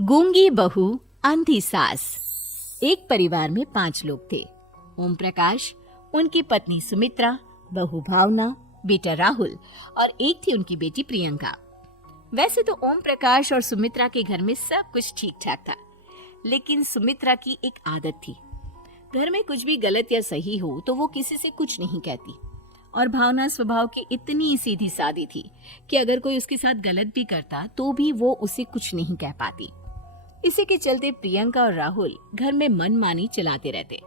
गूंगी बहू अंधी सास। एक परिवार में 5 लोग थे। ओम प्रकाश, उनकी पत्नी सुमित्रा, बहू भावना, बेटा राहुल और एक थी उनकी बेटी प्रियंका। वैसे तो ओम प्रकाश और सुमित्रा के घर में सब कुछ ठीक ठाक था, लेकिन सुमित्रा की एक आदत थी। घर में कुछ भी गलत या सही हो तो वो किसी से कुछ नहीं कहती। और भावना स्वभाव की इतनी सीधी सादी थी कि अगर कोई उसके साथ गलत भी करता तो भी वो उसे कुछ नहीं कह पाती। इसी के चलते प्रियंका और राहुल घर में मनमानी चलाते रहते,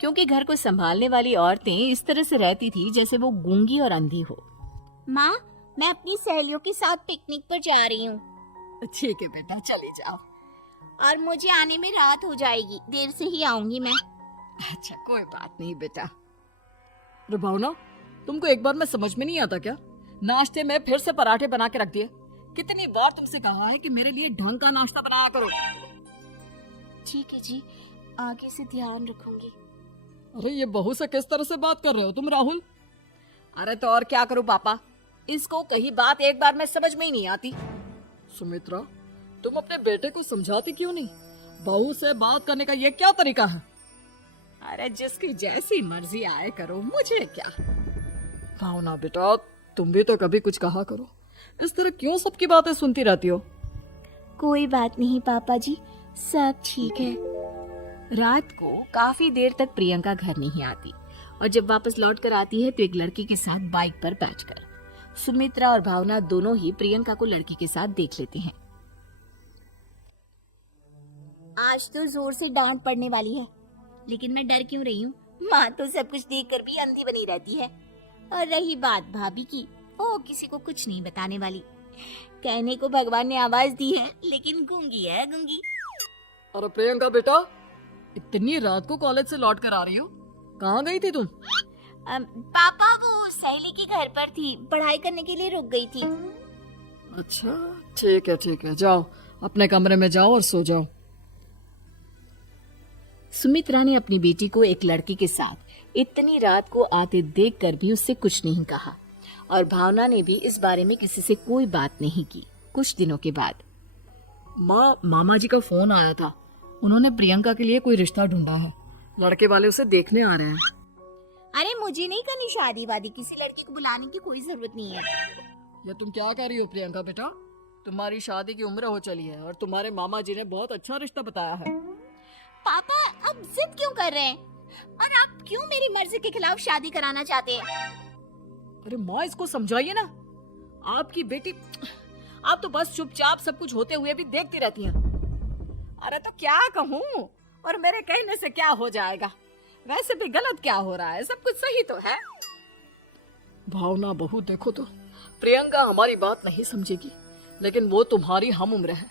क्योंकि घर को संभालने वाली औरतें इस तरह से रहती थी जैसे वो गूंगी और अंधी हो। माँ, मैं अपनी सहेलियों के साथ पिकनिक पर जा रही हूँ। ठीक है बेटा, चले जाओ। और मुझे आने में रात हो जाएगी, देर से ही आऊंगी मैं। अच्छा, कोई बात नहीं बेटा। अरे भावना, तुमको एक बार में समझ में नहीं आता क्या? नाश्ते में फिर से पराठे बना के रख दिए। कितनी बार तुमसे कहा है कि मेरे लिए ढंग का नाश्ता बनाया करो। ठीक है जी, आगे से ध्यान रखूंगी। अरे ये बहू से किस तरह से बात कर रहे हो तुम राहुल? अरे तो और क्या करूं पापा, इसको कही बात एक बार में समझ में ही नहीं आती। सुमित्रा, तुम अपने बेटे को समझाती क्यों नहीं? बहू से बात करने का ये क्या तरीका है? अरे जिसकी जैसी मर्जी आए करो, मुझे क्या। भावना बेटा, तुम भी तो कभी कुछ कहा करो। इस तरह क्यों सबकी बातें सुनती रहती हो? कोई बात नहीं पापा जी, सब ठीक है। रात को काफी देर तक प्रियंका घर नहीं आती और जब वापस लौट कर आती है तो एक लड़की के साथ बाइक पर बैठकर। सुमित्रा और भावना दोनों ही प्रियंका को लड़की के साथ देख लेते हैं। आज तो जोर से डांट पड़ने वाली है, लेकिन मैं डर क्यों रही हूँ? माँ तो सब कुछ देखकर भी अंधी बनी रहती है। और रही बात भाभी की, वो किसी को कुछ नहीं बताने वाली। कहने को भगवान ने आवाज दी है, लेकिन गूंगी है गूंगी। अरे प्रियंका बेटा, इतनी रात को कॉलेज से लौट कर आ रही हो? कहाँ गई थी तुम? पापा, वो सहेली के घर पर थी, पढ़ाई करने के लिए रुक गई थी। अच्छा, ठीक है, जाओ अपने कमरे में जाओ और सो जाओ। सुमित्रा ने अपनी बेटी को एक लड़की के साथ इतनी रात को आते देखकर भी उससे कुछ नहीं कहा और भावना ने भी इस बारे में किसी से कोई बात नहीं की। कुछ दिनों के बाद मामा जी का फोन आया था। उन्होंने प्रियंका के लिए कोई रिश्ता ढूंढा है। लड़के वाले उसे देखने आ रहे हैं। अरे मुझे नहीं करनी शादी वादी, किसी लड़की को बुलाने की कोई जरूरत नहीं है। ये तुम क्या कर रही हो प्रियंका बेटा? तुम्हारी शादी की उम्र हो चली है और तुम्हारे मामा जी ने बहुत अच्छा रिश्ता बताया है। पापा, अब जिद क्यों कर रहे हैं? और आप क्यों मेरी मर्जी के खिलाफ शादी कराना चाहते हैं? अरे माँ, इसको समझाइए ना। आपकी बेटी, आप तो बस चुपचाप सब कुछ होते हुए भी देखती रहती हैं। अरे तो क्या कहूँ, और मेरे कहने से क्या हो जाएगा? वैसे भी गलत क्या हो रहा है, सब कुछ सही तो है। भावना बहू, देखो तो प्रियंका हमारी बात नहीं समझेगी, लेकिन वो तुम्हारी हम उम्र है।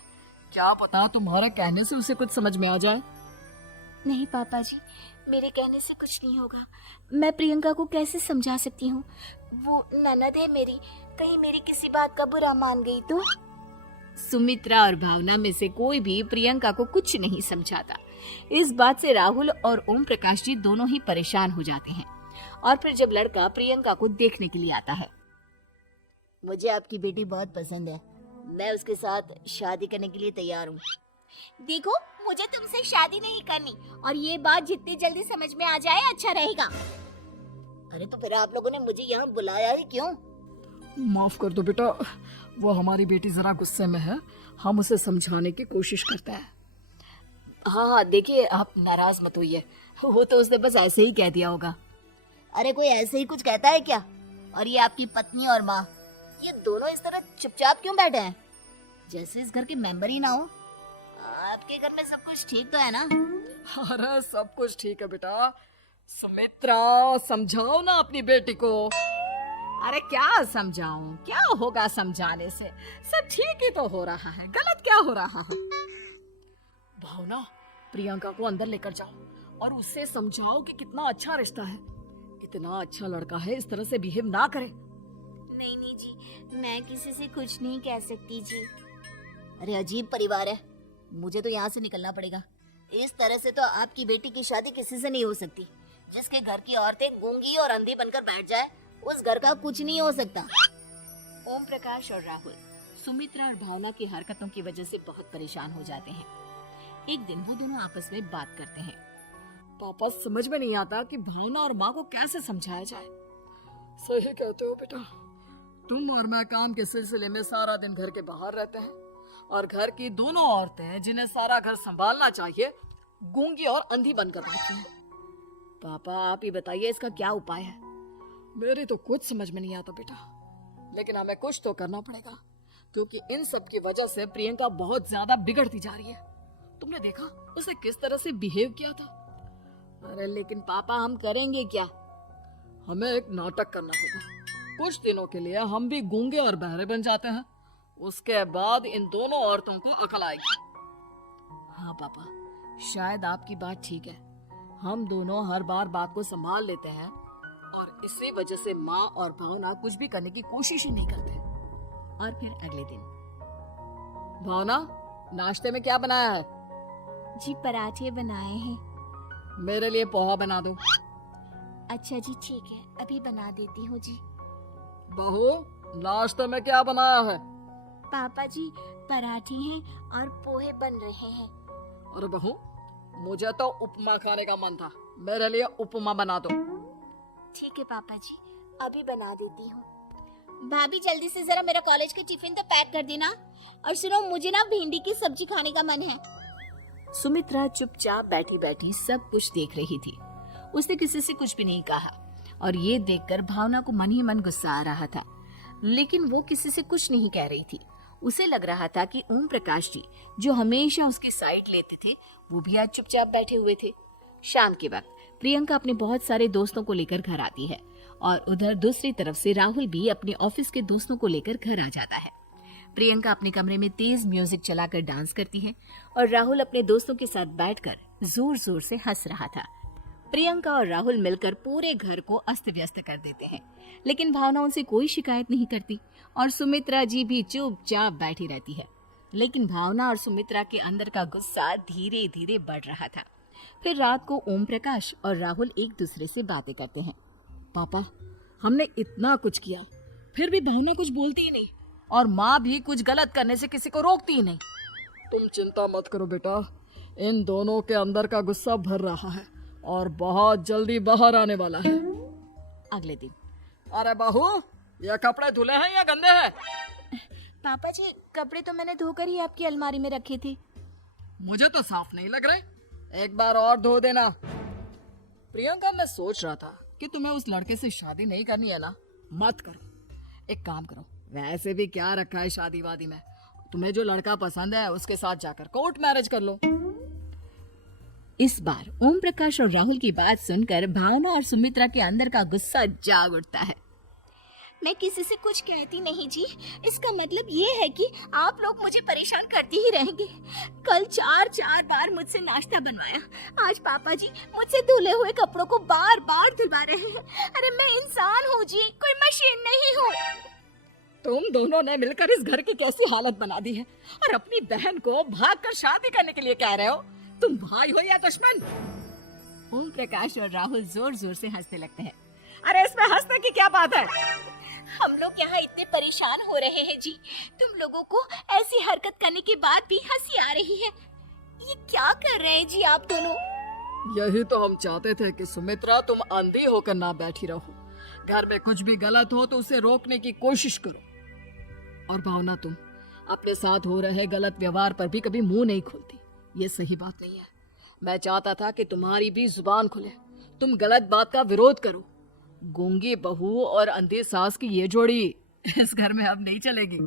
क्या पता तुम्हारे कहने से उसे कुछ समझ में आ जाए। नहीं पापा जी, मेरे कहने से कुछ नहीं होगा। मैं प्रियंका को कैसे समझा सकती हूँ? वो ननद है मेरी, कहीं मेरी किसी बात का बुरा मान गई तो? सुमित्रा और भावना में से कोई भी प्रियंका को कुछ नहीं समझाता। इस बात से राहुल और ओम प्रकाश जी दोनों ही परेशान हो जाते हैं। और फिर जब लड़का प्रियंका को देखने के लिए आता है, मुझे आपकी बेटी बहुत पसंद है, मैं उसके साथ शादी करने के लिए तैयार हूँ। देखो, मुझे तुमसे शादी नहीं करनी, और ये बात जितनी जल्दी समझ में आ जाए अच्छा रहेगा। अरे तो फिर आप लोगों ने मुझे यहाँ बुलाया ही क्यों? माफ कर दो बेटा, वो हमारी बेटी जरा गुस्से में है, हम उसे समझाने की कोशिश करते हैं। हाँ, देखिए आप नाराज मत होइए, वो तो उसने बस ऐसे ही कह दिया होगा। अरे कोई ऐसे ही कुछ कहता है क्या? और ये आपकी पत्नी और माँ, ये दोनों इस तरह चुपचाप क्यों बैठे हैं, जैसे इस घर के मेंबर ही ना हो? आपके घर में सब कुछ ठीक तो है ना? अरे सब कुछ ठीक है बेटा। सुमित्रा, समझाओ ना अपनी बेटी को। अरे क्या समझाऊं, क्या होगा समझाने से? सब ठीक ही तो हो रहा है, गलत क्या हो रहा है? भावना, प्रियंका को अंदर लेकर जाओ और उससे समझाओ कि कितना अच्छा रिश्ता है। इतना अच्छा लड़का है, इस तरह से बिहेव ना करे। नहीं जी, मैं किसी से कुछ नहीं कह सकती जी। अरे अजीब परिवार है, मुझे तो यहाँ से निकलना पड़ेगा। इस तरह से तो आपकी बेटी की शादी किसी से नहीं हो सकती। जिसके घर की औरतें गूंगी और अंधी बनकर बैठ जाए, उस घर का कुछ नहीं हो सकता। ओम प्रकाश और राहुल सुमित्रा और भावना की हरकतों की वजह से बहुत परेशान हो जाते हैं। एक दिन वो दोनों आपस में बात करते हैं। पापा, समझ में नहीं आता कि भावना और माँ को कैसे समझाया जाए। सही कहते हो बेटा, तुम और मैं काम के सिलसिले में सारा दिन घर के बाहर रहते हैं और घर की दोनों औरतें जिन्हें सारा घर संभालना चाहिए गूंगी और अंधी बनकर बैठी हैं। पापा आप ही बताइए इसका क्या उपाय है। मेरी तो कुछ समझ में नहीं आता बेटा, लेकिन हमें कुछ तो करना पड़ेगा क्योंकि इन सब की वजह से प्रियंका बहुत ज्यादा बिगड़ती जा रही है। तुमने देखा उसे किस तरह से बिहेव किया था। अरे लेकिन पापा हम करेंगे क्या? हमें एक नाटक करना होगा। कुछ दिनों के लिए हम भी गूंगे और बहरे बन जाते हैं, उसके बाद इन दोनों औरतों को अकल आएगी। हाँ पापा, शायद आपकी बात ठीक है। हम दोनों हर बार बात को संभाल लेते हैं और इसी वजह से माँ और भावना कुछ भी करने की कोशिश ही नहीं करते। और फिर अगले दिन, भावना, नाश्ते में क्या बनाया है? जी पराठे बनाए हैं। मेरे लिए पोहा बना दो। अच्छा जी ठीक है, अभी बना देती हूँ जी। बहू, नाश्ते में क्या बनाया है? पापा जी पराठे हैं और पोहे बन रहे हैं। अरे बहू, मुझे तो उपमा खाने का मन था, मेरे लिए उपमा बना दो। ठीक है पापा जी, अभी बना देती हूँ। भाभी जल्दी से जरा मेरा कॉलेज का टिफिन तो पैक कर देना। और सुनो, मुझे ना भिंडी की सब्जी खाने का मन है। सुमित्रा चुपचाप बैठी बैठी सब कुछ देख रही थी। उसने किसी से कुछ भी नहीं कहा और ये देखकर भावना को मन ही मन गुस्सा आ रहा था, लेकिन वो किसी से कुछ नहीं कह रही थी। उसे लग रहा था कि ओम प्रकाश जी जो हमेशा उसकी साइड लेते थे वो भी आज चुपचाप बैठे हुए थे। शाम के वक्त प्रियंका अपने बहुत सारे दोस्तों को लेकर घर आती है और उधर दूसरी तरफ से राहुल भी अपने ऑफिस के दोस्तों को लेकर घर आ जाता है। प्रियंका अपने कमरे में तेज म्यूजिक चलाकर डांस करती है और राहुल अपने दोस्तों के साथ बैठकर जोर जोर से हंस रहा था। प्रियंका और राहुल मिलकर पूरे घर को अस्त व्यस्त कर देते हैं, लेकिन भावना उनसे कोई शिकायत नहीं करती और सुमित्रा जी भी चुपचाप बैठी रहती है। लेकिन भावना और सुमित्रा के अंदर का गुस्सा धीरे धीरे बढ़ रहा था। फिर रात को ओम प्रकाश और राहुल एक दूसरे से बातें करते हैं। पापा, हमने इतना कुछ किया फिर भी भावना कुछ बोलती ही नहीं और माँ भी कुछ गलत करने से किसी को रोकती ही नहीं। तुम चिंता मत करो बेटा, इन दोनों के अंदर का गुस्सा भर रहा है और बहुत जल्दी बाहर आने वाला है। अगले दिन, अरे बहू, ये कपड़े धुले हैं या गंदे हैं? पापा जी कपड़े तो मैंने धोकर ही आपकी अलमारी में रखे थे। मुझे तो साफ नहीं लग रहे, एक बार और धो देना। प्रियंका, मैं सोच रहा था कि तुम्हें उस लड़के से शादी नहीं करनी है ना, मत करो। एक काम करो, वैसे भी क्या रखा है शादी वादी में, तुम्हें जो लड़का पसंद है उसके साथ जाकर कोर्ट मैरिज कर लो। इस बार ओम प्रकाश और राहुल की बात सुनकर भावना और सुमित्रा के अंदर का गुस्सा जाग उठता है। मैं किसी से कुछ कहती नहीं जी, इसका मतलब ये है कि आप लोग मुझे परेशान करते ही रहेंगे। कल 4 बार मुझसे नाश्ता बनवाया, आज पापा जी मुझसे धुले हुए कपड़ों को बार बार धुलवा रहे हैं। अरे मैं इंसान हूँ जी, कोई मशीन नहीं हूँ। तुम दोनों ने मिलकर इस घर की कैसी हालत बना दी है और अपनी बहन को भागकर शादी करने के लिए कह रहे हो। तुम भाई हो या दुश्मन? ओम प्रकाश और राहुल जोर जोर से हंसने लगते हैं। अरे इसमें हंसने की क्या बात है? हम लोग यहाँ इतने परेशान हो रहे हैं जी, तुम लोगों को ऐसी हरकत करने के बाद भी हंसी आ रही है। ये क्या कर रहे हैं जी आप दोनों? यही तो हम चाहते थे कि सुमित्रा तुम अंधी होकर ना बैठी रहो। घर में कुछ भी गलत हो तो उसे रोकने की कोशिश करो। और भावना, तुम अपने साथ हो रहे गलत व्यवहार पर भी कभी मुंह नहीं खोलती, ये सही बात नहीं है। मैं चाहता था कि तुम्हारी भी जुबान खुले, तुम गलत बात का विरोध करो। गूंगी बहू और अंधी सास की ये जोड़ी इस घर में अब नहीं चलेगी।